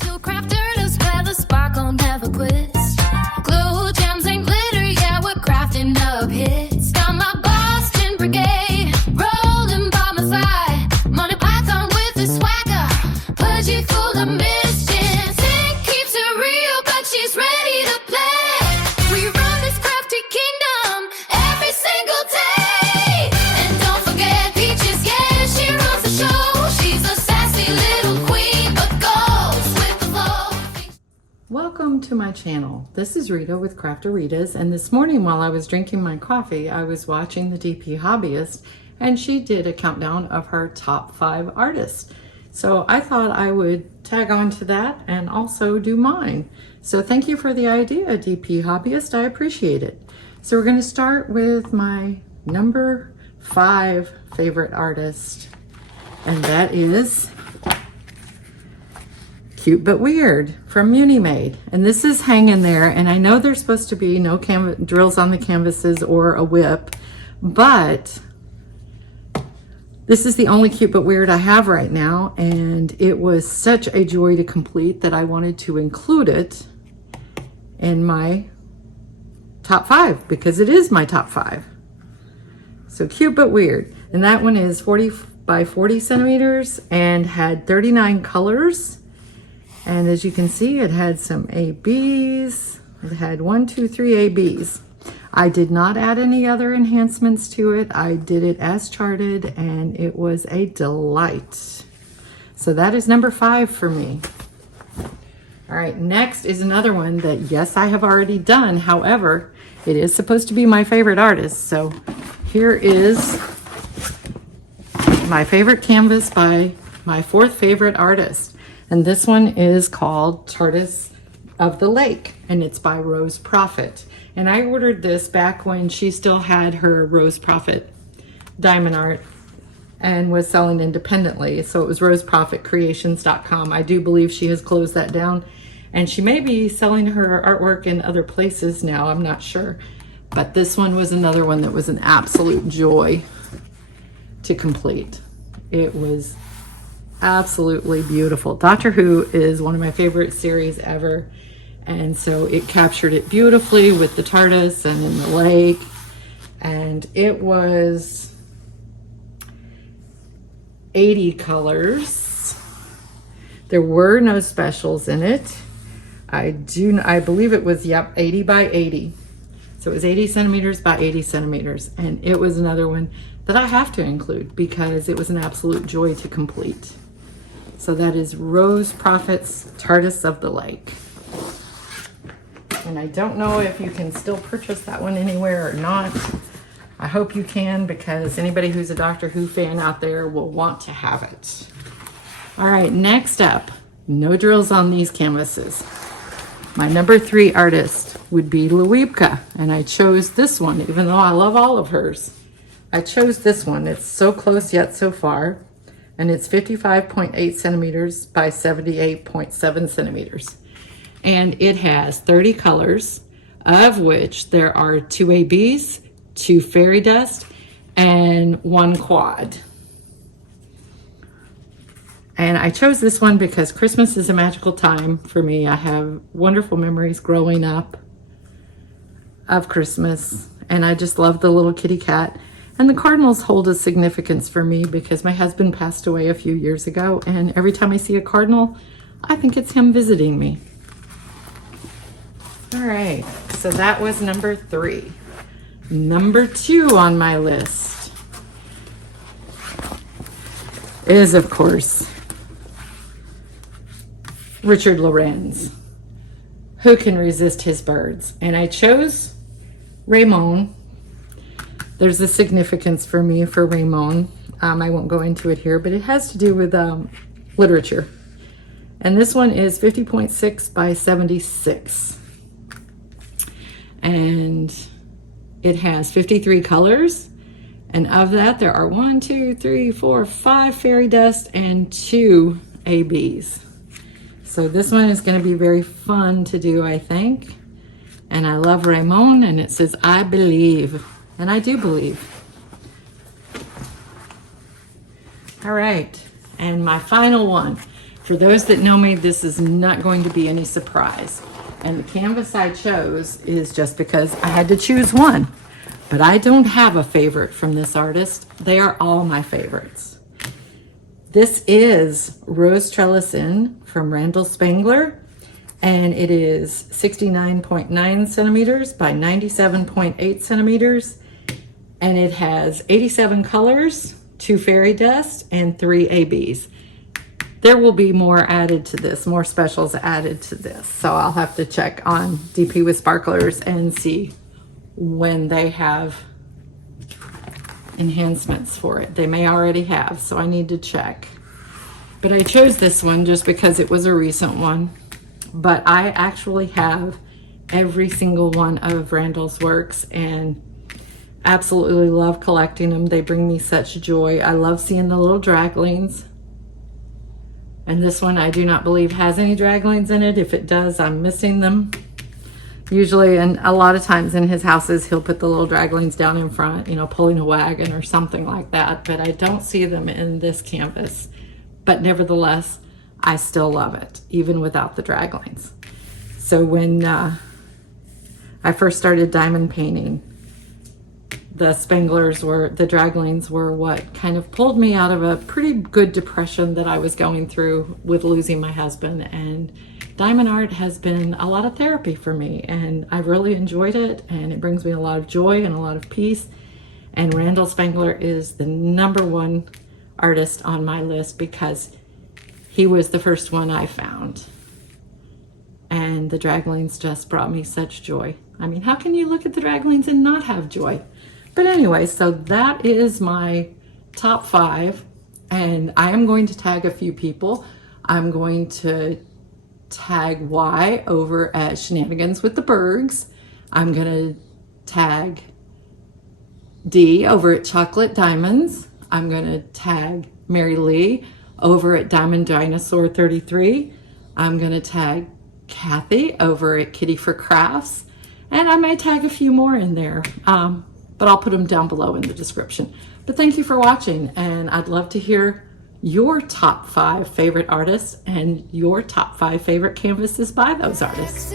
to crafters where the sparkle never quits. Glue, gems, and glitter, yeah, we're crafting up hits. Got my Boston brigade rolling by my side. Money python with the swagger, pudgy full of mischief. Think keeps it real, but she's ready to play. We run this crafty kingdom every single day. And don't forget Peaches, yeah, she runs the show. She's a sassy little queen, but goes with the flow. Welcome to my channel. This is Rita with Crafteritas, and this morning while I was drinking my coffee, I was watching the DP Hobbyist, and she did a countdown of her top 5 artists. So I thought I would tag on to that and also do mine. So thank you for the idea, DP Hobbyist. I appreciate it. So we're going to start with my number 5 favorite artist, and that is Cute But Weird from Munimade. And this is hanging there, and I know there's supposed to be no drills on the canvases or a whip, but this is the only Cute But Weird I have right now, and it was such a joy to complete that I wanted to include it in my top 5 because it is my top 5. So Cute But Weird, and that one is 40 by 40 centimeters and had 39 colors. And as you can see, it had some ABs. It had 1, 2, 3 ABs. I did not add any other enhancements to it. I did it as charted, and it was a delight. So that is number 5 for me. All right, next is another one that, yes, I have already done. However, it is supposed to be my favorite artist. So here is my favorite canvas by my 4th favorite artist. And this one is called Tardis of the Lake, and it's by Rose Proffitt. And I ordered this back when she still had her Rose Proffitt diamond art and was selling independently. So it was roseprofittcreations.com. I do believe she has closed that down, and she may be selling her artwork in other places now. I'm not sure. But this one was another one that was an absolute joy to complete. It was absolutely beautiful. Doctor Who is one of my favorite series ever, and so it captured it beautifully with the Tardis and in the lake, and it was 80 colors. There were no specials in it. I believe it was, yep, 80 by 80. So it was 80 centimeters by 80 centimeters, and it was another one that I have to include because it was an absolute joy to complete. So that is Rose Proffitt's Tardis of the Lake. And I don't know if you can still purchase that one anywhere or not. I hope you can, because anybody who's a Doctor Who fan out there will want to have it. All right, next up, no drills on these canvases. My number 3 artist would be Luibka, and I chose this one, even though I love all of hers. I chose this one. It's so close yet so far. And it's 55.8 centimeters by 78.7 centimeters. And it has 30 colors, of which there are 2 ABs, 2 fairy dust, and 1 quad. And I chose this one because Christmas is a magical time for me. I have wonderful memories growing up of Christmas, and I just love the little kitty cat. And the cardinals hold a significance for me because my husband passed away a few years ago, and every time I see a cardinal, I think it's him visiting me. All right, so that was number 3. Number 2 on my list is, of course, Richard Lorenz. Who can resist his birds? And I chose Raymond. There's a significance for me for Raymond. I won't go into it here, but it has to do with literature. And this one is 50.6 by 76. And it has 53 colors. And of that, there are 1, 2, 3, 4, 5 fairy dust and 2 ABs. So this one is going to be very fun to do, I think. And I love Raymond, and it says, I believe. And I do believe. All right, and my final one. For those that know me, this is not going to be any surprise. And the canvas I chose is just because I had to choose one. But I don't have a favorite from this artist. They are all my favorites. This is Rose Trellis In from Randall Spangler, and it is 69.9 centimeters by 97.8 centimeters, and it has 87 colors, 2 fairy dust, and 3 ABs. There will be more added to this, more specials added to this, so I'll have to check on DP with Sparklers and see when they have enhancements for it. They may already have, so I need to check. But I chose this one just because it was a recent one. But I actually have every single one of Randall's works and absolutely love collecting them. They bring me such joy. I love seeing the little draglings. And this one I do not believe has any draglings in it. If it does, I'm missing them. Usually, and a lot of times in his houses, he'll put the little draglings down in front, you know, pulling a wagon or something like that. But I don't see them in this canvas. But nevertheless, I still love it, even without the draglings. So when I first started diamond painting, the Spanglers were, the draglings were what kind of pulled me out of a pretty good depression that I was going through with losing my husband. And diamond art has been a lot of therapy for me, and I've really enjoyed it, and it brings me a lot of joy and a lot of peace. And Randall Spangler is the #1 artist on my list because he was the first one I found. And the draglings just brought me such joy. I mean, how can you look at the draglings and not have joy? But anyway, so that is my top 5, and I am going to tag a few people. I'm going to tag Y over at Shenanigans with the Bergs. I'm gonna tag D over at Chocolate Diamonds. I'm gonna tag Mary Lee over at Diamond Dinosaur 33. I'm gonna tag Kathy over at Kitty for Crafts, and I may tag a few more in there, but I'll put them down below in the description. But thank you for watching, and I'd love to hear your top 5 favorite artists and your top 5 favorite canvases by those artists.